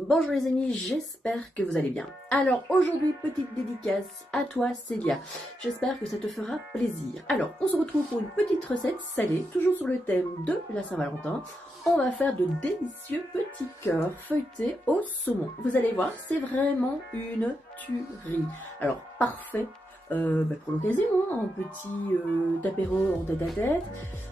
Bonjour les amis, j'espère que vous allez bien. Alors aujourd'hui, petite dédicace à toi Célia. J'espère que ça te fera plaisir. Alors, on se retrouve pour une petite recette salée, toujours sur le thème de la Saint-Valentin. On va faire de délicieux petits cœurs feuilletés au saumon. Vous allez voir, c'est vraiment une tuerie. Alors, parfait. Pour l'occasion, en petit apéro en tête-à-tête,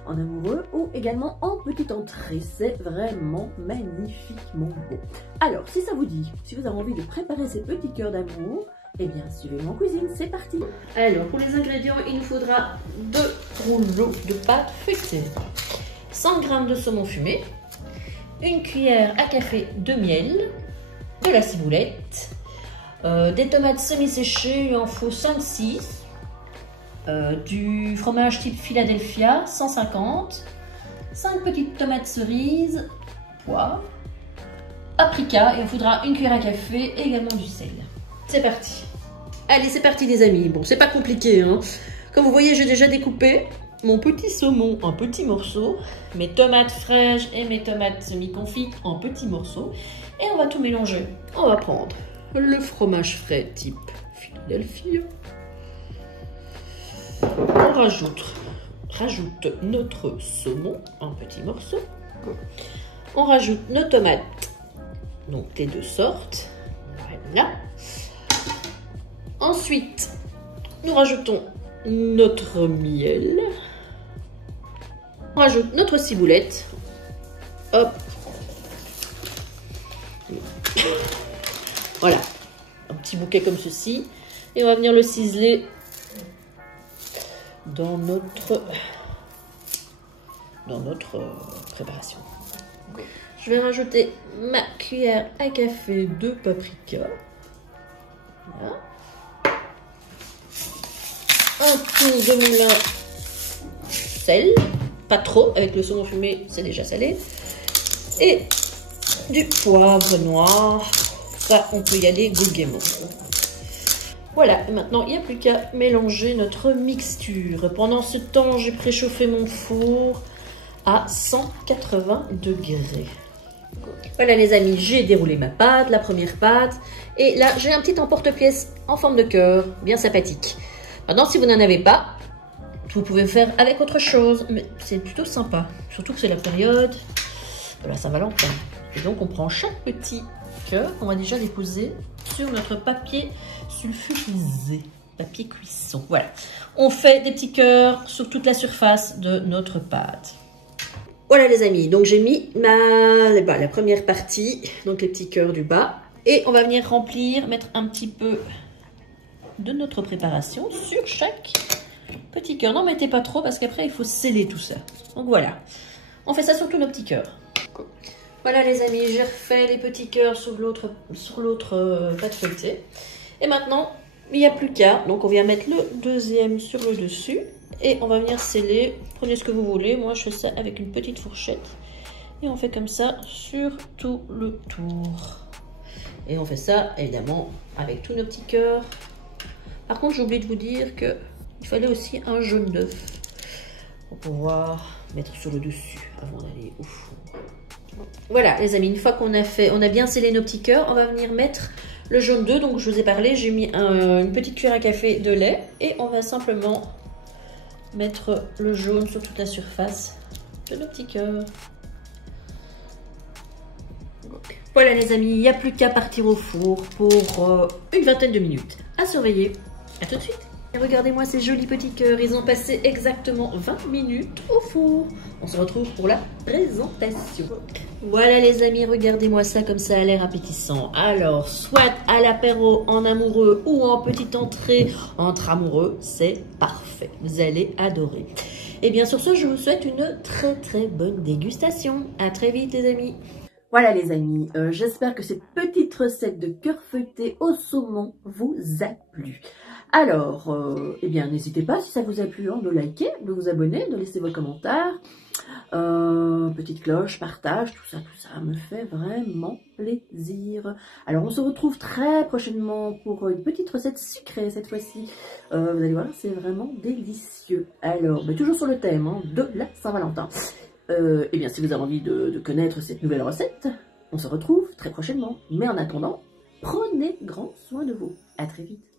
en amoureux ou également en petite entrée. C'est vraiment magnifiquement beau. Alors, si ça vous dit, si vous avez envie de préparer ces petits cœurs d'amour, eh bien, suivez-moi en cuisine, c'est parti. Alors, pour les ingrédients, il nous faudra 2 rouleaux de pâte feuilletée, 100 g de saumon fumé, une cuillère à café de miel, de la ciboulette, des tomates semi-séchées, il en faut 5-6, du fromage type Philadelphia, 150, 5 petites tomates cerises, poivre, paprika, et il faudra une cuillère à café et également du sel. C'est parti. Allez, c'est parti les amis. Bon, c'est pas compliqué, hein. Comme vous voyez, j'ai déjà découpé mon petit saumon en petits morceaux, mes tomates fraîches et mes tomates semi-confites en petits morceaux, et on va tout mélanger. On va prendre le fromage frais type Philadelphia. On rajoute notre saumon en petits morceaux. On rajoute nos tomates, donc les 2 sortes. Voilà. Ensuite, nous rajoutons notre miel. On rajoute notre ciboulette. Hop. Voilà, un petit bouquet comme ceci. Et on va venir le ciseler dans notre préparation. Je vais rajouter ma cuillère à café de paprika. Voilà. Un tour de moulin sel, pas trop, avec le saumon fumé, c'est déjà salé. Et du poivre noir. Ça, on peut y aller gaiement. Voilà, et maintenant, il n'y a plus qu'à mélanger notre mixture. Pendant ce temps, j'ai préchauffé mon four à 180 degrés. Voilà les amis, j'ai déroulé ma pâte, la première pâte. Et là, j'ai un petit emporte-pièce en forme de cœur, bien sympathique. Maintenant, si vous n'en avez pas, vous pouvez faire avec autre chose. Mais c'est plutôt sympa, surtout que c'est la période de la Saint-Valentin. Et donc, on prend chaque petit cœur, on va déjà les poser sur notre papier sulfurisé, papier cuisson. Voilà, on fait des petits cœurs sur toute la surface de notre pâte. Voilà les amis, donc j'ai mis la première partie, donc les petits cœurs du bas, et on va venir remplir, mettre un petit peu de notre préparation sur chaque petit cœur. N'en mettez pas trop parce qu'après il faut sceller tout ça. Donc voilà, on fait ça sur tous nos petits cœurs. Voilà les amis, j'ai refait les petits cœurs sur l'autre pâte feuilletée. Et maintenant, il n'y a plus qu'à. Donc on vient mettre le deuxième sur le dessus. Et on va venir sceller. Prenez ce que vous voulez. Moi je fais ça avec une petite fourchette. Et on fait comme ça sur tout le tour. Et on fait ça évidemment avec tous nos petits cœurs. Par contre j'ai oublié de vous dire qu'il fallait aussi un jaune d'œuf pour pouvoir mettre sur le dessus avant d'aller au four. Voilà les amis, une fois qu'on a bien scellé nos petits cœurs, on va venir mettre le jaune d'œuf. Donc je vous ai parlé, j'ai mis une petite cuillère à café de lait et on va simplement mettre le jaune sur toute la surface de nos petits cœurs. Voilà les amis, il n'y a plus qu'à partir au four pour une vingtaine de minutes. À surveiller, à tout de suite. Et regardez-moi ces jolis petits cœurs, ils ont passé exactement 20 minutes au four. On se retrouve pour la présentation. Voilà les amis, regardez-moi ça comme ça a l'air appétissant. Alors, soit à l'apéro en amoureux ou en petite entrée entre amoureux, c'est parfait. Vous allez adorer. Et bien sur ce, je vous souhaite une très très bonne dégustation. À très vite les amis. Voilà les amis, j'espère que cette petite recette de cœur feuilleté au saumon vous a plu. Alors, eh bien n'hésitez pas si ça vous a plu de liker, de vous abonner, de laisser vos commentaires, petite cloche, partage, tout ça me fait vraiment plaisir. Alors on se retrouve très prochainement pour une petite recette sucrée cette fois-ci. Vous allez voir, c'est vraiment délicieux. Alors, toujours sur le thème de la Saint-Valentin. Eh bien, si vous avez envie de connaître cette nouvelle recette, On se retrouve très prochainement. Mais en attendant, prenez grand soin de vous. À très vite.